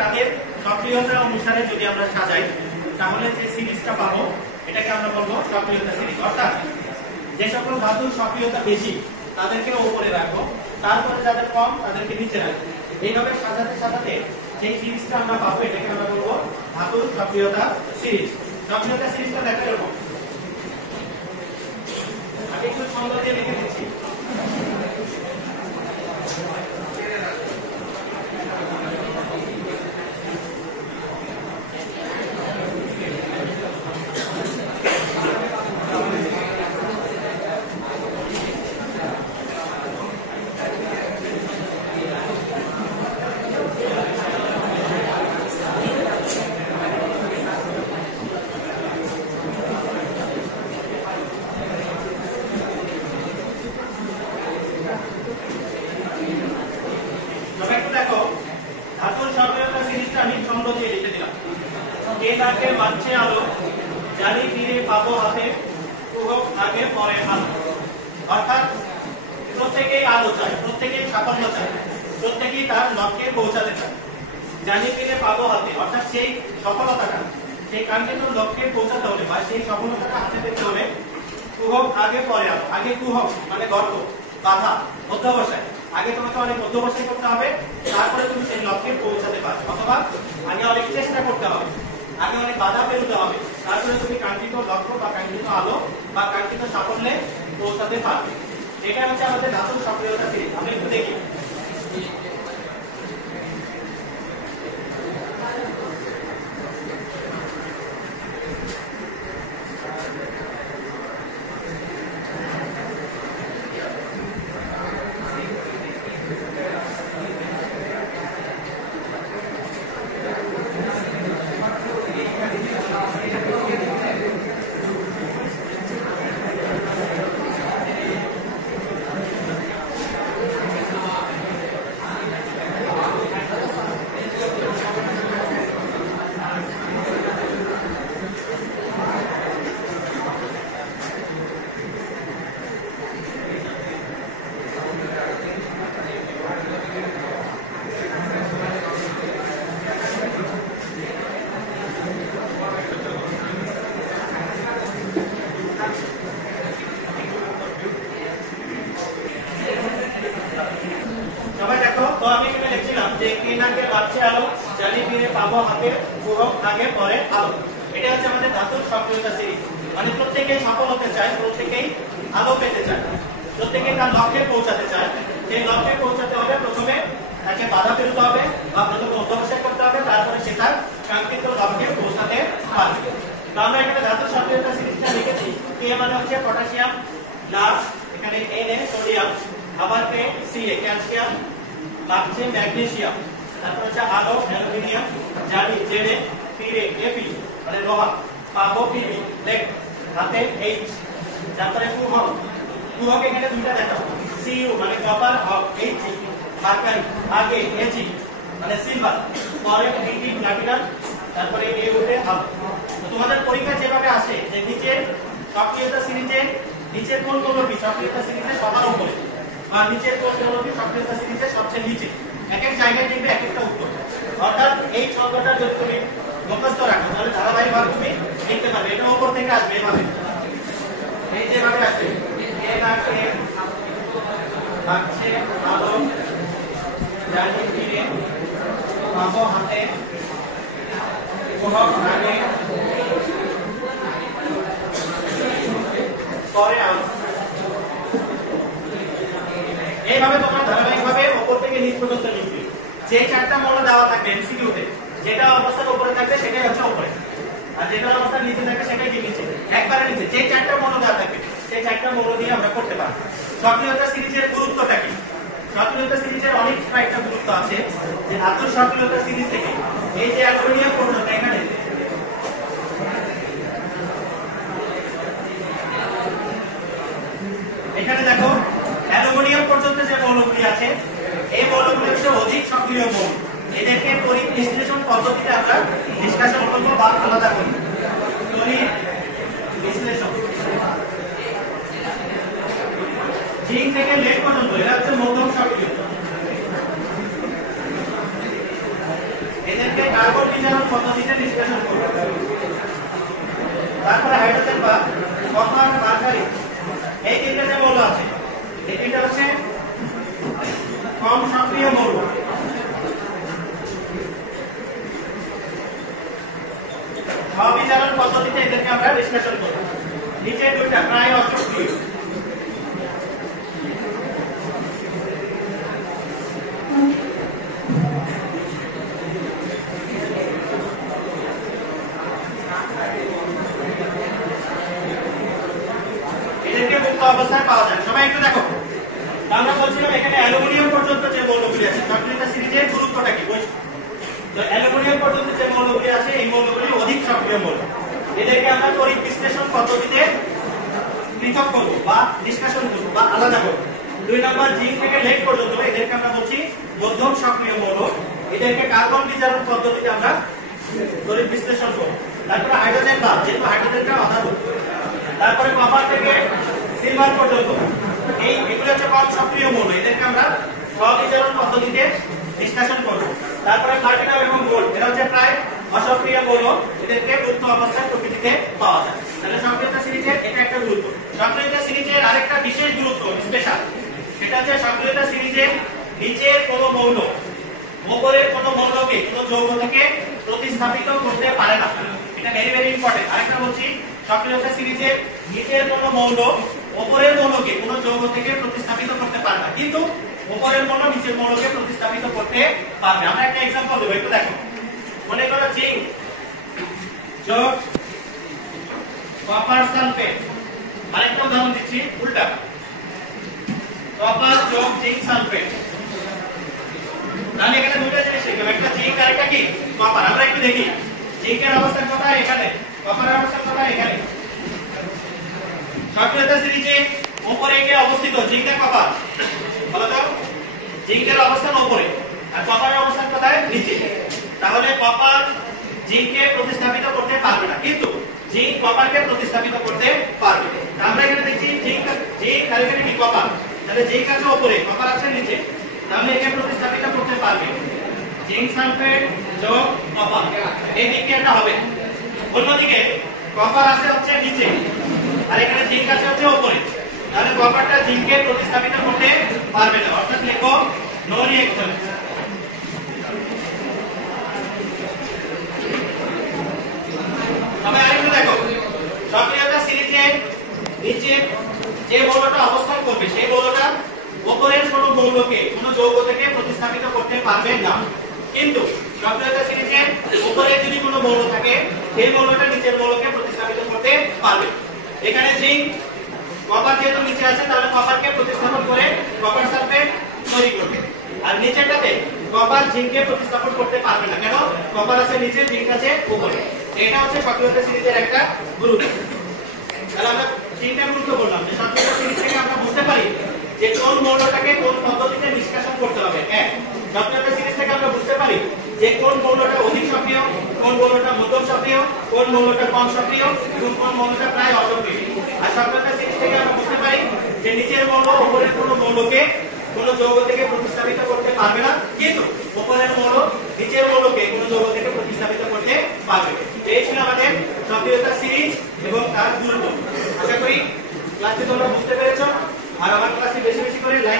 তাদের সক্রিয়তা অনুসারে যদি আমরা সাজাই তাহলে যে সিরিজটা পাবো এটাকে আমরা বলবো সক্রিয়তা সিরিজ। অর্থাৎ যে সকল ধাতুর সক্রিয়তা বেশি তাদেরকে উপরে রাখবো, তারপরে যাদের কম তাদেরকে নিচে রাখবো। এইভাবে সাজাতে সাজাতে যে সিরিজটা আমরা পাবো এটাকে আমরা বলবো ধাতুর সক্রিয়তা সিরিজ। সক্রিয়তা সিরিজটা দেখা এরকম, আমি একটু ছন্দ দিয়ে লিখে দিচ্ছি। বাঁচছে আলো জানি ফিরে পাবো হাতে কুহক আগে পরে আলো। অর্থাৎ প্রত্যেকেই আলো চায়, প্রত্যেকেই সাফল্য চায়, প্রত্যেকেই তার লক্ষ্যে পৌঁছাতে চায়। জানি ফিরে পাবো হাতে অর্থাৎ সেই সফলতাটা, সেই কাঙ্ক্ষিত লক্ষ্যে পৌঁছাতে হলে বা সেই সফলতাটা হাতে পেতে হলে কুহক আগে পরে আলো। আগে কুহক মানে গর্ত, বাধা, অধ্যবসায়। আগে তোমাকে অনেক অধ্যবসায় করতে হবে, তারপরে তুমি সেই লক্ষ্যে পৌঁছাতে পারবে। অথবা আগে অনেক চেষ্টা করতে হবে, আগে অনেক বাধা পেরোতে হবে, তারপরে তুমি কাঙ্ক্ষিত লক্ষ্য বা কাঙ্ক্ষিত আলো বা কাঙ্ক্ষিত সাফল্যে পৌঁছাতে পারবে। এটা হচ্ছে আমাদের ধাতুর সক্রিয়তা সিরিজ। আমরা একটু দেখি। পাবো হাতে কুহক আগে পরে আলো। এটা হচ্ছে আমাদের ধাতুর সক্রিয়তা সিরিজ। মানে প্রত্যেকেই সফল হতে চায়, প্রত্যেকেই আলো পেতে চায়, প্রত্যেকেই তার লক্ষ্যে পৌঁছাতে চায়। সেই লক্ষ্যে পৌঁছাতে হলে প্রথমে তাকে বাধা পেরোতে হবে বা প্রথমে অধ্যবসায় করতে হবে, তারপরে সে তার কাঙ্ক্ষিত লক্ষ্যে পৌঁছাতে পারবে। তো আমরা এখানে ধাতুর সক্রিয়তা সিরিজটা লিখেছি। কে মানে হচ্ছে পটাশিয়াম, প্লাস এখানে Na সোডিয়াম, আবার কে Ca ক্যালসিয়াম, লাগছে ম্যাগনেসিয়াম, তারপর হচ্ছে আলো অ্যালুমিনিয়াম, জানি জেনে, ফিরে Fe মানে লোহা, পাবো Pb লেড, হাতে H, তারপরে কুহক। কুহক এখানে দুইটা দেখাবো, Cu মানে কপার, হক H, মার্কারি আগে Ag মানে সিলভার, পরে Pt প্লাটিনাম, তারপরে এ উঠে আলো। তো তোমাদের পরীক্ষা যেভাবে আসে যে নিচের সক্রিয়তা সিরিজে নিচের কোন মৌলটি সক্রিয়তা সিরিজে সবার উপরে বা নিচের কোন মৌলটি সক্রিয়তা সিরিজে সবচেয়ে নিচে, এক এক জায়গায় দেখবে এক একটা উত্তর। অর্থাৎ এই ছন্দটা যদি তুমি মুখস্থ রাখো তাহলে ধারাবাহিকভাবে তুমি লিখতে পারবে। এটা উপর থেকে আসবে এভাবে, এই যেভাবে আসবে, এ লাগছে আলো জানি ফিরে পাবো হাতে কুহক আগে পরে আলো। এইভাবে তোমরা ধারাবাহিকভাবে উপর থেকে নিচ পর্যন্ত লিখবে। যে চারটা মৌল দেওয়া থাকবে এমসিকিউতে, যেটা অবস্থার উপরে থাকবে সেটাই হচ্ছে উপরে, আর যেটা অবস্থার নিচে থাকবে সেটাই কি নিচে, একবারে নিচে। যে চারটা মৌল দেওয়া থাকবে সেই চারটা মৌল দিয়ে আমরা করতে পারবো। সক্রিয়তা সিরিজের গুরুত্বটা কি? সক্রিয়তা সিরিজের অনেক কয়েকটা গুরুত্ব আছে। যে ধাতুর সক্রিয়তা সিরিজ থেকে এই যে অ্যালুমিনিয়াম পর্যন্ত, এখানে দেখো অ্যালুমিনিয়াম পর্যন্ত যে মৌলগুলি আছে এই মৌলগুলি হচ্ছে অধিক সক্রিয় মৌল। এদেরকে বিশ্লেষণ পদ্ধতিতে আমরা ডিসকাশন করবো বা আলাদা করবো। বিশ্লেষণ জিঙ্ক থেকে লেড পর্যন্ত এরা হচ্ছে মধ্যম সক্রিয়। এদেরকে পদ্ধতিতে নিষ্কাশন করব। তারপরে হাইড্রোজেন বা কপার, মার্কারি, এই তিনটা যে মৌল আছে, এই তিনটা হচ্ছে কম সক্রিয় মৌল। অবিজারণ পদ্ধতিতে এদেরকে আমরা নিষ্কাশন করব। নিচে দুইটা প্রায় অসক্রিয়। এদেরকে মুক্ত অবস্থায় পাওয়া যায়। সবাই একটু দেখো, আমরা বলছিলাম এখানে অ্যালুমিনিয়াম পর্যন্ত যে মৌলগুলি আছে, সক্রিয়তা সিরিজের গুরুত্বটা কি বলছি। তো অ্যালুমিনিয়াম পর্যন্ত যে মৌলগুলি আছে, এই মৌলগুলি অধিক সক্রিয় মৌল। এদেরকে আমরা তড়িৎ বিশ্লেষণ পদ্ধতিতে পৃথক করব বা নিষ্কাশন করব বা আলাদা করব। 2 নম্বর জিঙ্ক থেকে লেড পর্যন্ত এদেরকে আমরা বলছি মধ্যম সক্রিয় মৌল। এদেরকে কার্বন বিজারণ পদ্ধতিতে আমরা তড়িৎ বিশ্লেষণ করব। তারপরে হাইড্রোজেন বা, যেহেতু হাইড্রোজেনটা অধাতু। তারপরে কপার থেকে সিলভার পর্যন্ত এগুলো হচ্ছে কম সক্রিয় মৌল। এদেরকে আমরা স্ববিজারণ পদ্ধতিতে নিষ্কাশন করব। তারপরে প্লাটিনাম এবং গোল্ড, এরা হচ্ছে প্রায় অসক্রিয় মৌল। এদেরকে মুক্ত অবস্থায় প্রকৃতিতে পাওয়া যায়। তাহলে সক্রিয়তা সিরিজের এটা একটা গুরুত্ব। সক্রিয়তা সিরিজের আরেকটা বিশেষ গুরুত্ব, স্পেশাল, সেটা হচ্ছে সক্রিয়তা সিরিজের নিচের কোনো মৌল উপরের কোনো মৌলকে কোনো যৌগ থেকে প্রতিস্থাপিত করতে পারে না। এটা ভেরি ভেরি ইম্পর্টেন্ট। আরেকটা বলছি, সক্রিয়তা সিরিজের নিচের কোনো মৌল উপরের মৌলকে কোনো যৌগ থেকে প্রতিস্থাপিত করতে পারে না, কিন্তু উপরের মৌল নিচের মৌলকে প্রতিস্থাপিত করতে পারবে। আমরা একটা एग्जांपल দেব, একটু দেখো। মনে করো জিঙ্ক যোগ কপার সালফেট। আরেকটা উদাহরণ দিচ্ছি উল্টা, কপার যোগ জিঙ্ক সালফেট। তাহলে এখানে দুটো জিনিস লিখলাম, একটা জিঙ্ক আর একটা কি কপার। আমরা একটু দেখি জিঙ্কের অবস্থান কোথায়, এখানে। কপারের অবস্থান কোথায়, এখানে। সক্রিয়তা সিরিজে উপরে কে অবস্থিত, জিঙ্ক আর কপার। বলো তো, জিঙ্কের অবস্থান উপরে আর কপারের অবস্থান কোথায়, নিচে। তাহলে কপার জিঙ্ককে প্রতিস্থাপিত করতে পারবে না, কিন্তু জিঙ্ক কপারকে প্রতিস্থাপিত করতে পারবে। আমরা এখানে দেখছি জিঙ্ক আর এখানে কি কপার। তাহলে জিঙ্ক আছে উপরে, কপার আছে নিচে, তাহলে একে প্রতিস্থাপিত করতে পারবে। জিঙ্ক সালফেট যোগ কপার, এই বিক্রিয়াটা হবে। অন্যদিকে কপার আছে হচ্ছে নিচে আর এখানে জিঙ্ক আছে হচ্ছে উপরে, তাহলে কপারটা জিঙ্ককে প্রতিস্থাপিত করতে পারবে না। অর্থাৎ লেখো নো রিঅ্যাকশন। তবে আরেকটু দেখো, সক্রিয়তা সিরিজের নিচে যে মৌলটা অবস্থান করবে, সেই মৌলটা উপরের কোনো মৌলকে কোনো যৌগ থেকে প্রতিস্থাপিত করতে পারবে না, কিন্তু সক্রিয়তা সিরিজের উপরে যদি কোনো মৌল থাকে, সেই মৌলটা নিচের মৌলকে প্রতিস্থাপিত করতে পারবে। এখানে জিঙ্ক কপার যেহেতু নিচে আছে, তাহলে কপারকে প্রতিস্থাপন করে কপার সালফেট তৈরি করবে। আর নিচেরটাতে কপার জিঙ্ককে প্রতিস্থাপন করতে পারবে না, কেন? কপার আছে নিচে, জিঙ্ক আছে উপরে। এটা হচ্ছে সক্রিয়তা সিরিজের একটা গুরুত্ব। তাহলে আমরা তিনটা গুরুত্ব বললাম যে সক্রিয়তা সিরিজ থেকে আমরা বুঝতে পারি যে কোন মৌলটাকে কোন পদ্ধতিতে নিষ্কাশন করতে হবে। এক, সক্রিয়তা সিরিজ থেকে আমরা বুঝতে পারি যে কোন মৌলটা অধিক সক্রিয়, কোন মৌলটা মধ্যম সক্রিয়, কোন মৌলটা কম সক্রিয় এবং কোন মৌলটা প্রায় অসক্রিয়। আর সক্রিয়তা সিরিজ থেকে আমরা বুঝতে পারি যে নিচের মৌল উপরের কোনো মৌলকে কোনো যৌগ থেকে প্রতিস্থাপিত করতে পারবে না, কিন্তু উপরের মৌল নিচের মৌলকে কোনো যৌগ থেকে প্রতিস্থাপিত করতে পারবে। এই ছিল আমাদের সক্রিয়তা সিরিজ এবং তার গুরুত্ব। আশা করি ক্লাসটি তোমরা বুঝতে পেরেছো। আর আমার ক্লাসে বেশি বেশি করে লাইক